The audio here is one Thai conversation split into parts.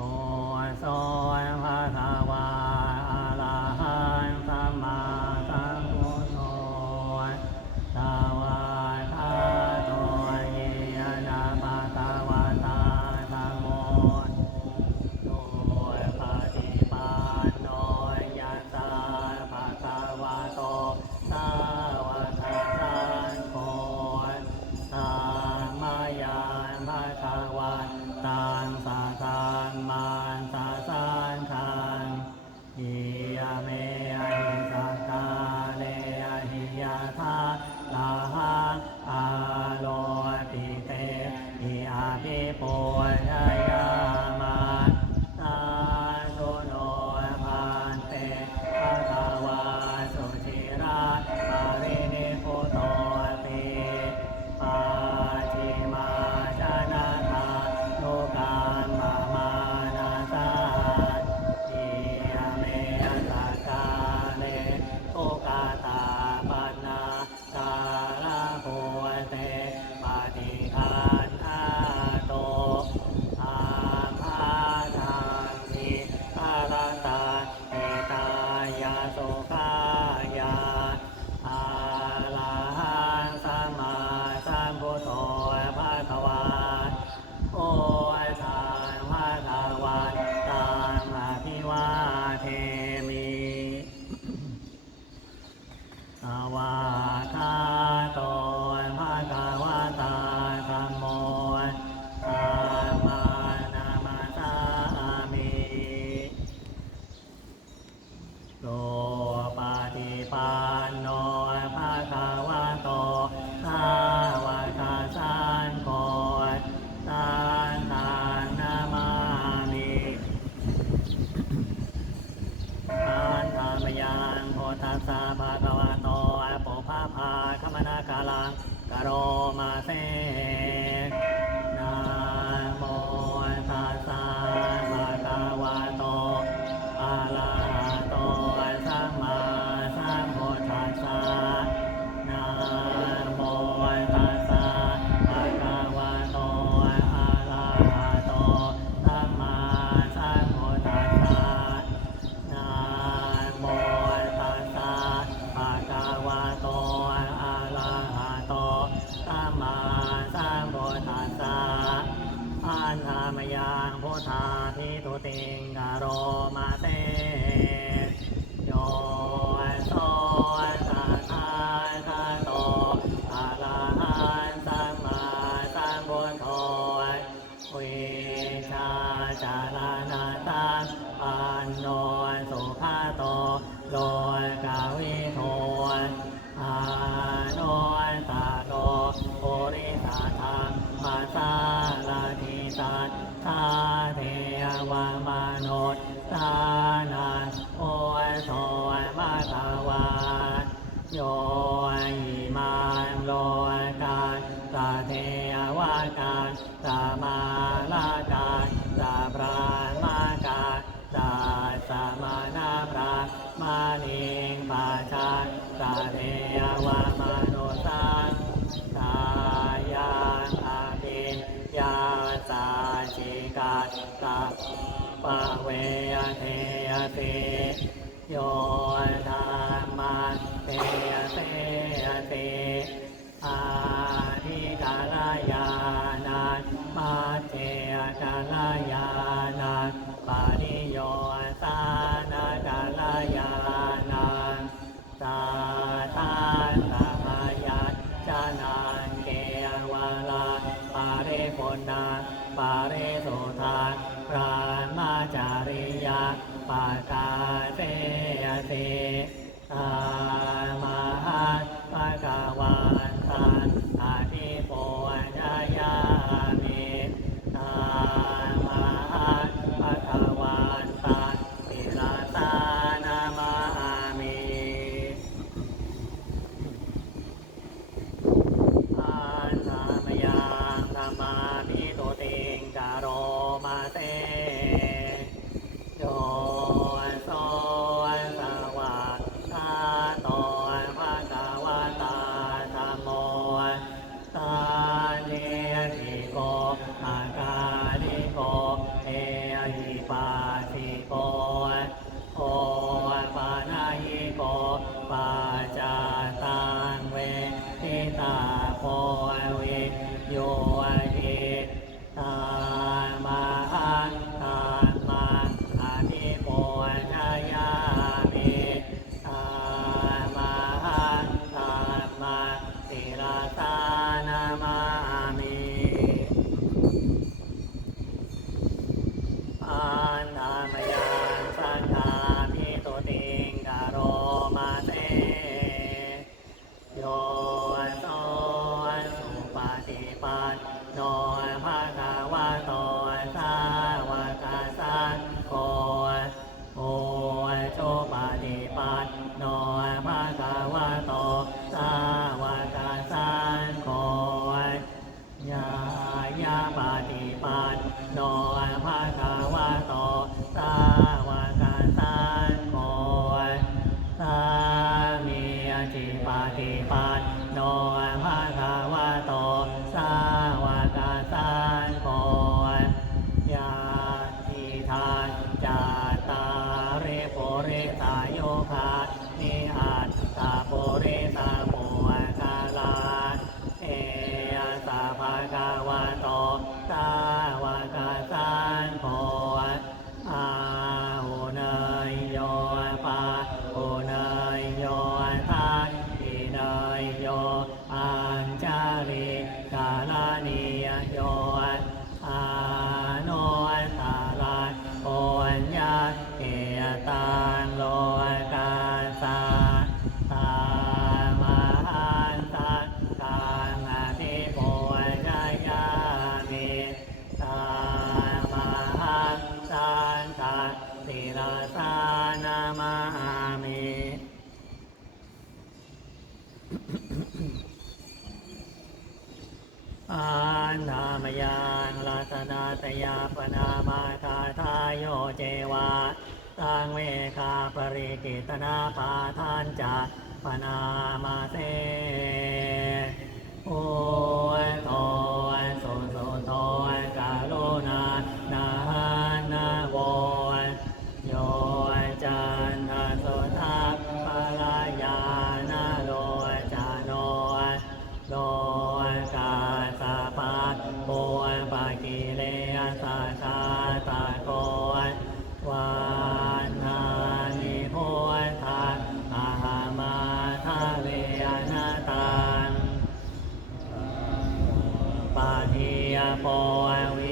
어. โรมาเซ ติงกโรมาเตโยโสสัทธาคโตอะระหันสัมมาสัมพุทโธวิชาจารณาตังปันโสุขโตโลกาวิโทอาโนตโตโพริาธาสาัตตาเทวม ตะปะเวเทตโยธามาเตเตเตอาทิตาายานันมาเตตาลายานันปานิโยตานาตาลายานันตาตาตามายาจานานเกวาลาปาเรปุณาปาเรโส โปวิ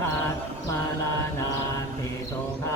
คามาลานานติโสคา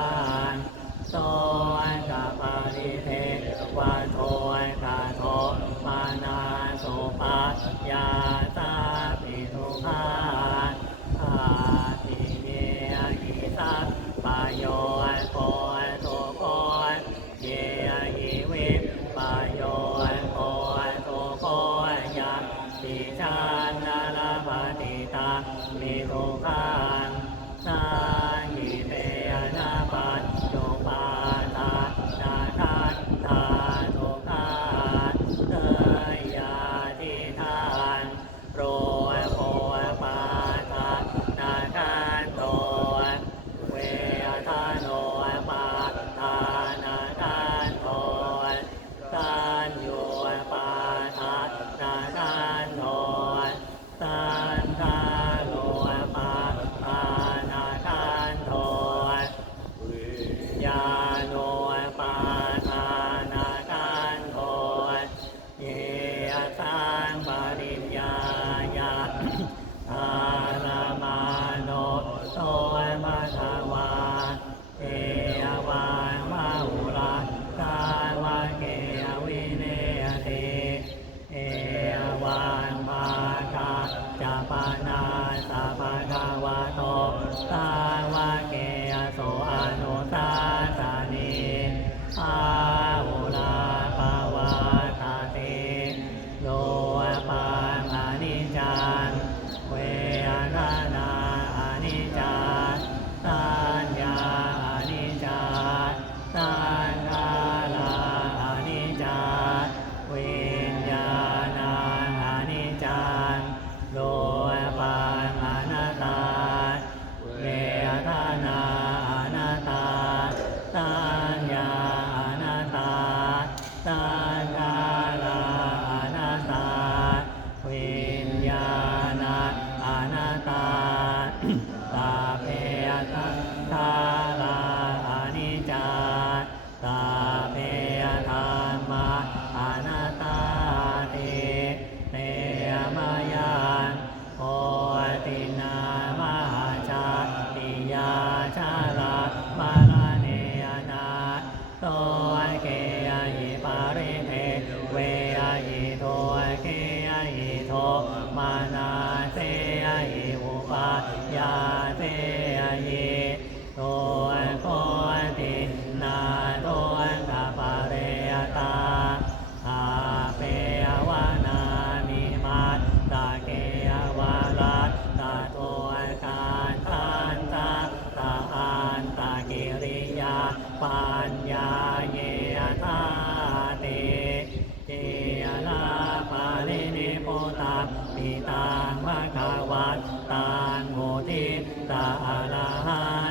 ปิตังมะควันตังโมทิตาลาหัน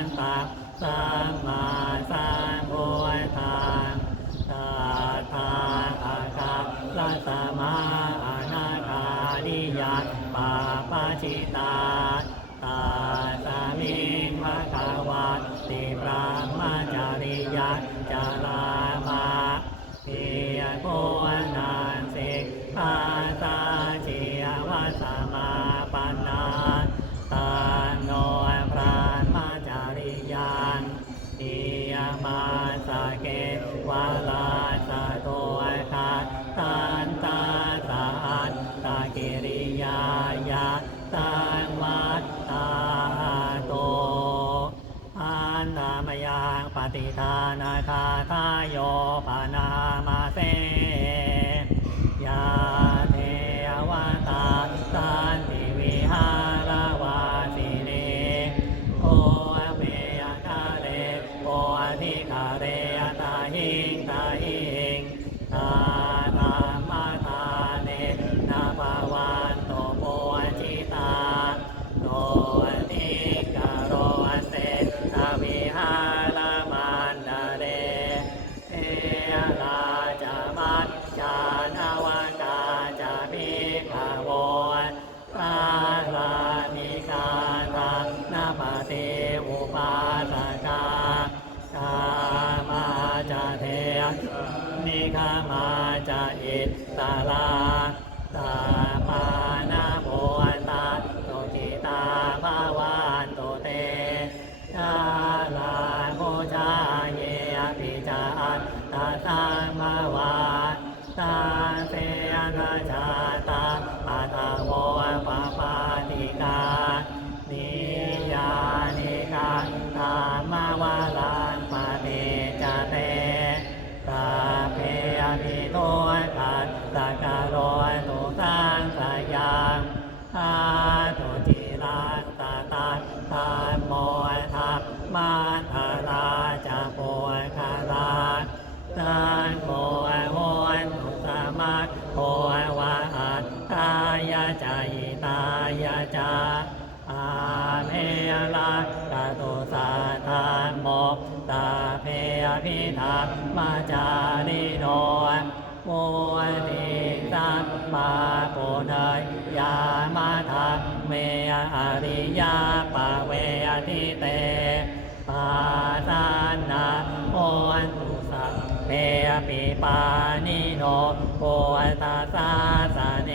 มาปนาตาโนพระมาจริยานติมาสเกตวาลาสโตคาตานตาสันตากิริยายาตานมัตตาโตอานามยังปฏิทานาค ติอุปาสกาตามาจะเทนิคามาจะอิตตาลา มาวาา เพอภิธามาจาริโนโมติสัมมาปุเนยยามาทาเมอริยาปะเวอทิเตปาทานาโอตุสัพเพปิปานิโนโอตาสาสเน